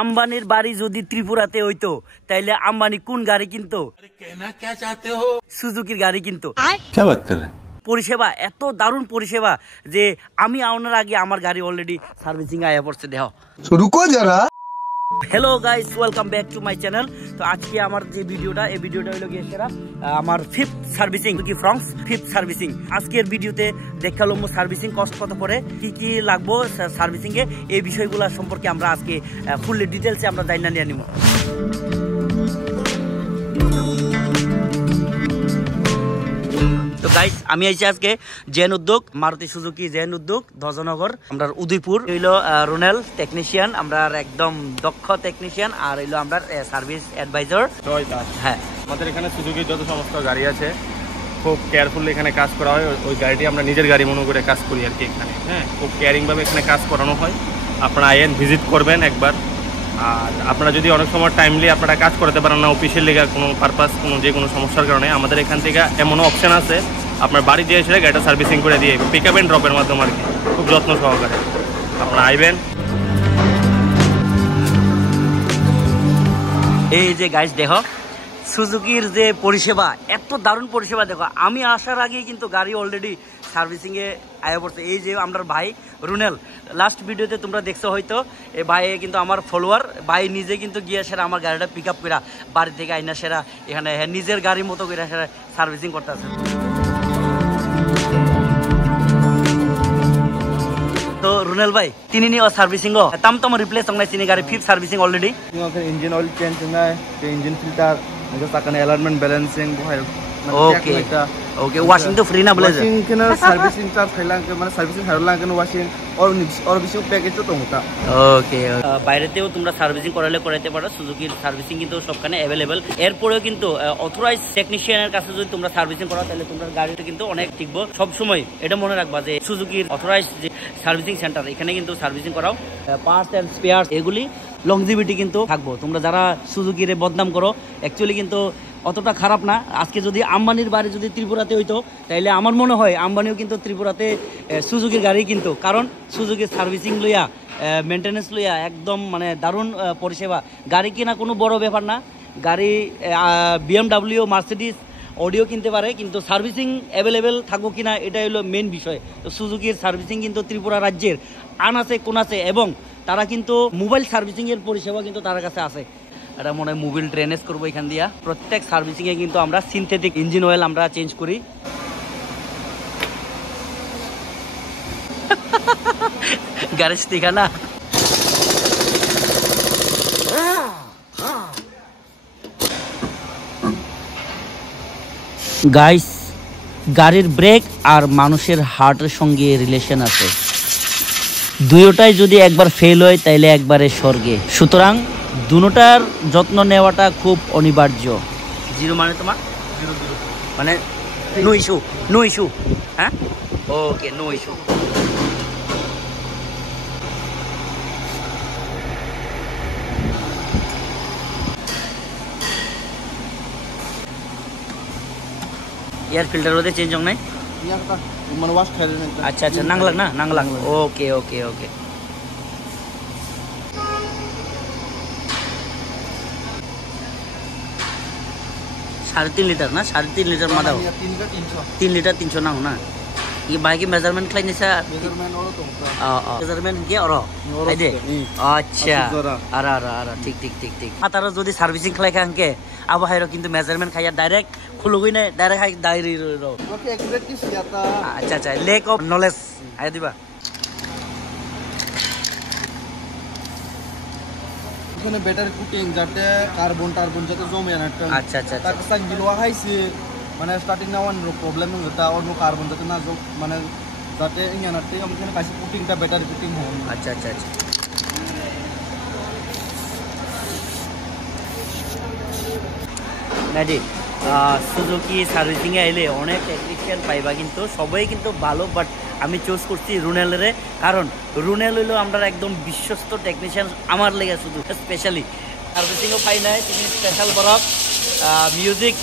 আম্বানির বাড়ি যদি ত্রিপুরাতে হইতো তাইলে আম্বানি কোন গাড়ি কিনতো? সুজুকির গাড়ি কিনতো। পরিষেবা এত দারুণ পরিষেবা যে আমি আনার আগে আমার গাড়ি অলরেডি সার্ভিসিং আয়া পড়ছে। দেখো রুকো যারা। Hello guys, welcome back to my channel. তো আজকে আমার যে ভিডিওটা, এই ভিডিওটা হইলো গিয়ে সেরা আমার 5th সার্ভিসিং কি ফ্রংস 5th সার্ভিসিং। আজকের ভিডিওতে দেখালো সার্ভিসিং কস্ট কত পড়ে, কি কি লাগবো সার্ভিসিং এ, এই বিষয়গুলো সম্পর্কে আমরা আজকে ফুললি ডিটেলসে আমরা জানা নিয়ে নিব। তো গাইস, আমি আইছি আজকে জেন উদ্যোগ, মারুতি সুজুকি জেন উদ্যোগ, ধ্বজনগর, আমরা উদয়পুর। হইলো রুনেল টেকনিশিয়ান, আমরা একদম দক্ষ টেকনিশিয়ান, আর হইলো আমরা সার্ভিস অ্যাডভাইজার। হ্যাঁ, আমাদের এখানে সুজুকির যত সমস্ত গাড়ি আছে খুব কেয়ারফুলি এখানে কাজ করা হয়। ওই গাড়িটি আমরা নিজের গাড়ি মনে করে কাজ করি আর কি এখানে। হ্যাঁ, খুব কেয়ারিংভাবে এখানে কাজ করানো হয়। আপনারা আইন ভিজিট করবেন একবার। আর আপনারা যদি অনেক সময় টাইমলি আপনারা কাজ করতে পারেন না, অফিসের লেগে কোনো পারপাস, কোনো যে কোনো সমস্যার কারণে, আমাদের এখান থেকে এমনও অপশান আছে আপনার বাড়ি দিয়ে এসে গাড়িটা সার্ভিসিং করে দিয়ে পিক আপ অ্যান্ড ড্রপের মাধ্যমে আর কি, খুব যত্ন সহকারে আপনারা আইবেন। এই যে গাইস দেখো সুজুকির যে পরিষেবা, এত দারুণ পরিষেবা। দেখো আমি আসার আগে কিন্তু গাড়ি অলরেডি সার্ভিসিং এ আয়া পড়ছে। এই যে আমরা ভাই রুনেল, লাস্ট ভিডিওতে তোমরা দেখছো হয়তো, এই ভাই কিন্তু আমার ফলোয়ার। ভাই নিজে কিন্তু গিয়ে সেরা আমার গাড়িটা পিক আপ করা বাড়ি থেকে আইনা সেরা এখানে নিজের গাড়ির মতো করে সেরা সার্ভিসিং করতে আছে। তো রুনেল ভাই তিনি নিয়ে সার্ভিসিং তাম তো রিপ্লেস তংনাই চিনি গাড়ি 5th servicing already. Engine oil change নাই, ইঞ্জিন ফিল্টার, সাকানে অ্যালাইনমেন্ট ব্যালেন্সিং বহাই। ওকে ওকে, ওয়াশিং তো ফ্রি না বলে যে ওয়াশিং কেন সার্ভিসিং টা ফেলাং মানে সার্ভিসিং হারলাং কেন ওয়াশিং আর বেশি প্যাকেজ তো তোমটা। ওকে, বাইরেতেও তোমরা সার্ভিসিং করালে করাইতে পারো। সুজুকির সার্ভিসিং কিন্তু সবখানে অ্যাভেলেবেল। এরপরেও কিন্তু অথরাইজ টেকনিশিয়ানের কাছে যদি তোমরা সার্ভিসিং করো তাহলে তোমার গাড়িটা কিন্তু অনেক টিকবো। সবসময় এটা মনে রাখবা যে সুজুকির অথরাইজ যে সার্ভিসিং সেন্টার, এখানে কিন্তু সার্ভিসিং করাও। পার্টস এন্ড স্পেয়ার্স এগুলি লংজিভিটি কিন্তু থাকবো। তোমরা যারা সুজুকির বদনাম করো, অ্যাকচুয়ালি কিন্তু অতটা খারাপ না। আজকে যদি আম্বানির বাড়ি যদি ত্রিপুরাতে হইতো তাইলে আমার মনে হয় আম্বানিও কিন্তু ত্রিপুরাতে সুজুকির গাড়ি কিন্তু, কারণ সুজুকির সার্ভিসিং লইয়া মেনটেন্যান্স লইয়া একদম মানে দারুণ পরিষেবা। গাড়ি কিনা কোনো বড় ব্যাপার না, গাড়ি BMW, মার্সিডিস, অডিও কিনতে পারে, কিন্তু সার্ভিসিং অ্যাভেলেবেল থাকবো কিনা এটাই হলো মেন বিষয়। তো সুজুকির সার্ভিসিং কিন্তু ত্রিপুরা রাজ্যের আনাচে কোনাচে, এবং তারা কিন্তু মোবাইল সার্ভিসিংয়ের পরিষেবা কিন্তু তার কাছে আছে। এটা মনে হয় মোবাইল ড্রেনেজ করবো এখান দিয়া। প্রত্যেক সার্ভিসিং এ কিন্তু আমরা সিনথেটিক ইঞ্জিন অয়েল আমরা চেঞ্জ করি। গ্যারেজ দেখা না গাইস, গাড়ির ব্রেক আর মানুষের হার্টের সঙ্গে রিলেশন আছে। দুইটাই যদি একবার ফেল হয় তাইলে একবারে স্বর্গে। সুতরাং দুটার যত্ন নেওয়াটা খুব অনিবার্য। জিরো মানে তোমার মানে নো ইস্যু, নো ইস্যু। হ্যাঁ, okay, no issue. Air filter ওদের চেঞ্জ হোক নাই মানে ওয়াশ খাইলে। আচ্ছা আচ্ছা, নাংলাক না নাংলাক। ওকে ওকে ওকে। साढ़े 3 लिटर ना, 3.5 लिटर मादा 3 लिटर 300 ना हो ना। ये बाइक की मेजरमेंट खाई नहीं सा मेजरमेंट क्या और आई दे। अच्छा, अरे अरे अरे, ठीक ठीक ठीक ठीक। तारा जो दी सर्विसिंग खाई खान के अब हाइरो किंतु मेजरमेंट खाई डायरेक्ट खुलोगी नहीं, डायरेक्ट हाई डायरी रो। ओके, एग्जैक्टली सियाता। अच्छा अच्छा, लैक ऑफ नॉलेज आई दिबा। এখানে ব্যাটারি কুটিং যাতে কার্বন টার্বন যাতে জমে না। আচ্ছা আচ্ছা, তার সাইন জিরো হাইছে মানে স্টার্টিং না ওয়ান প্রবলেম হতা অন্য কার্বন যাতে না মানে যাতে ইয়ানাতে এখানে কাছে কুটিংটা ব্যাটারি কুটিং হয়। আচ্ছা আচ্ছা আচ্ছা। নাজি সুজুকি সার্ভিসিং এ আইলে অনেক টেকনিশিয়ান পাইবা, কিন্তু সবাই কিন্তু ভালো। বাট আমি চুজ করছি রুনেলের, কারণ রুনেল হইলো আমরা একদম বিশ্বস্ত টেকনিশিয়ান আমার লেগে। শুধু স্পেশালি সার্ভিসিংও পাই নাই তিনি স্পেশাল বরফ মিউজিক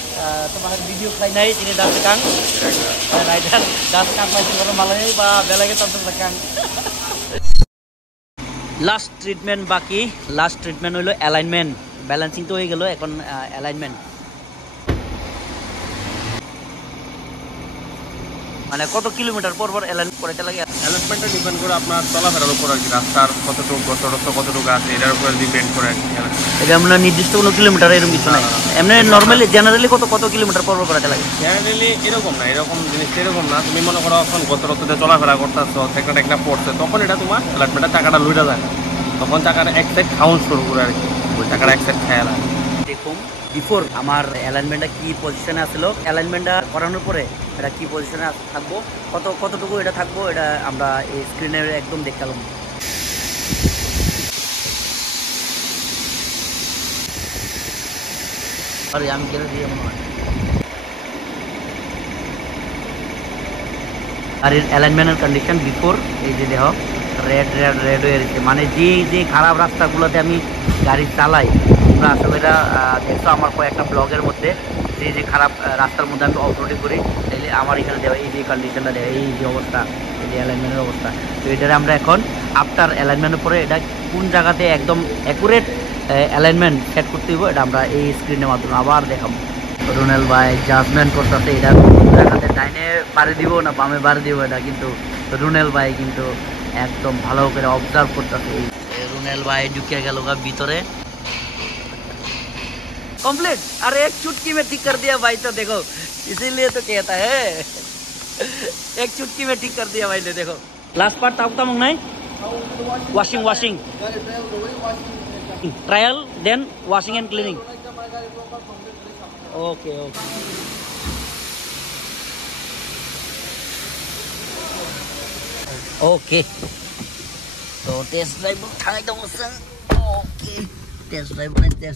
তোমার ভিডিও পাই নাই তিনি দাস কাং রাইডার দাস কাং পাইছি বড় মালাই বা বেলাগে তন্ত্র কাং। লাস্ট ট্রিটমেন্ট বাকি, লাস্ট ট্রিটমেন্ট হলো অ্যালাইনমেন্ট। ব্যালেন্সিং তো হয়ে গেল, এখন অ্যালাইনমেন্ট। মানে কত কিলোমিটার পর পর অ্যালাইন করতে লাগে? অ্যালাইনমেন্টটা ডিপেন্ড করে আপনার চলাফেরার উপর আর কি, রাস্তার কতটুকু গর্ত কতটুকু আছে এটার উপর ডিপেন্ড করে আর কি। এটা আমরা নির্দিষ্ট কোনো কিলোমিটার এরকম কিছু নাই, এমনি নর্মালি জেনারেলি কত কিলোমিটার পর পর করাতে লাগে? জেনারেলি এরকম না, এরকম জিনিসটা এরকম না। তুমি মনে করো এখন গতরত্তে চলাফেরা করতেছো, একটা পড়ছে, তখন এটা তোমার অ্যালাইনমেন্টের চাকাটা লুইটা যায় না, তখন চাকাটা এক সাইড খাউন শুরু করে আর কি, ওই চাকাটা এক সাইড খেয়াল হয়। দেখুন বিফোর আমার অ্যালাইনমেন্টটা কি পজিশনে আসলো, অ্যালাইনমেন্টটা করানোর পরে এটা কি পজিশনে থাকবো, কতটুকু এটা থাকবো, এটা আমরা এই স্ক্রিনে একদম দেখালাম। আরে আমি কেন দিয়ে মনে হয় আর এর অ্যালাইনমেন্টের কন্ডিশন বিফোর এই যে দেখো রেড হয়ে গেছে। মানে যে খারাপ রাস্তাগুলোতে আমি গাড়ি চালাই, তোমরা আসলে এটা দেখছো আমার কয়েকটা ব্লগের মধ্যে, যে খারাপ রাস্তার মধ্যে আমি অফরোডিং করি, তাইলে আমার এখানে দেওয়া এই যে কন্ডিশনটা দেওয়া, এই যে অবস্থা, এই যে অ্যালাইনমেন্টের অবস্থা। তো এটারে আমরা এখন আফটার অ্যালাইনমেন্টের পরে এটা কোন জায়গাতে একদম অ্যাকুরেট অ্যালাইনমেন্ট সেট করতে হইব, এটা আমরা এই স্ক্রিনের মাধ্যমে আবার দেখাবো। রুনেল ভাই জাজমেন্ট করতেছে এটা কোন জায়গাতে ডাইনে বাড়ি দিব না বামে বাড়ি দিব, এটা কিন্তু রুনেল ভাই কিন্তু একদম ভালো করে অবজার্ভ করতেছে। রুনেল ভাই ঢুকিয়ে গেল ভিতরে, कंप्लीट। अरे एक चुटकी में ठीक कर दिया भाई, तो देखो इसीलिए तो कहता है एक चुटकी में ठीक कर दिया भाई ने। देखो लास्ट पार्ट ताकता मंगना है washing trial then washing and cleaning. Okay okay तो टेस्ट ड्राइव थानाय दङ जों। Okay test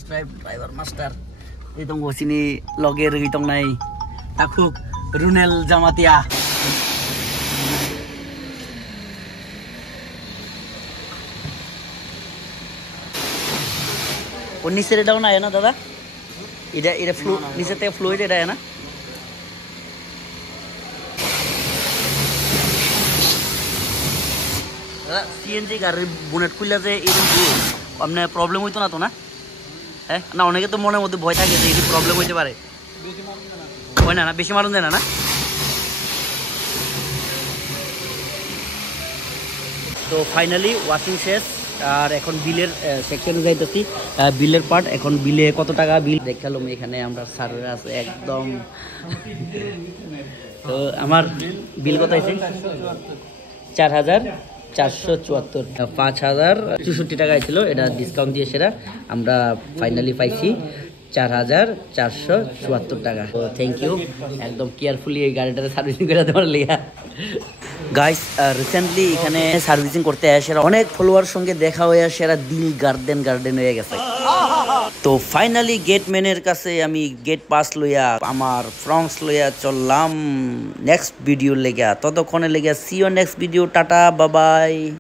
drive driver master এই দङ सिनि लगे रहि दंनाय ताखुक रुनेल जामातिया। और नीचे रे डाउन आया ना दादा, इधर फ्लो नीचे ते फ्लूइड এটা है ना। সিএনজি গাড়ির বুনেট খুললে যে এরকম আপনি প্রবলেম হইতো না তো? না হ্যাঁ না, অনেকে তো মনের মধ্যে ভয় থাকে যে এই প্রবলেম হইতে পারে, হয় না? বেশি মারুন দেয় না। তো ফাইনালি ওয়াশিং শেষ, আর এখন বিলের সেকশনে যাইতেছি, বিলের পার্ট। এখন বিলে কত টাকা বিল দেখালাম, এখানে আমরা স্যারের আছে একদম। তো আমার বিল কত হয়েছে? 4,474, 5,064 টাকা ছিল, এটা ডিসকাউন্ট দিয়ে সেটা আমরা ফাইনালি পাইছি 4,474 টাকা। তো থ্যাংক ইউ, একদম কেয়ারফুলি এই গাড়িটাতে সার্ভিসিং করে দেওয়ার লিগা। গাইস রিসেন্টলি এখানে সার্ভিসিং করতে আসে অনেক ফলোয়ার সঙ্গে দেখা হয়ে আসে, এরা দিল গার্ডেন হয়ে গেছে। তো ফাইনালি গেটম্যানের কাছে আমি গেট পাস লইয়া আমার ফ্রমস লইয়া চললাম নেক্সট ভিডিও লেগা। ততক্ষণে লেগা সি ইউ নেক্সট ভিডিও, টাটা বাবাই।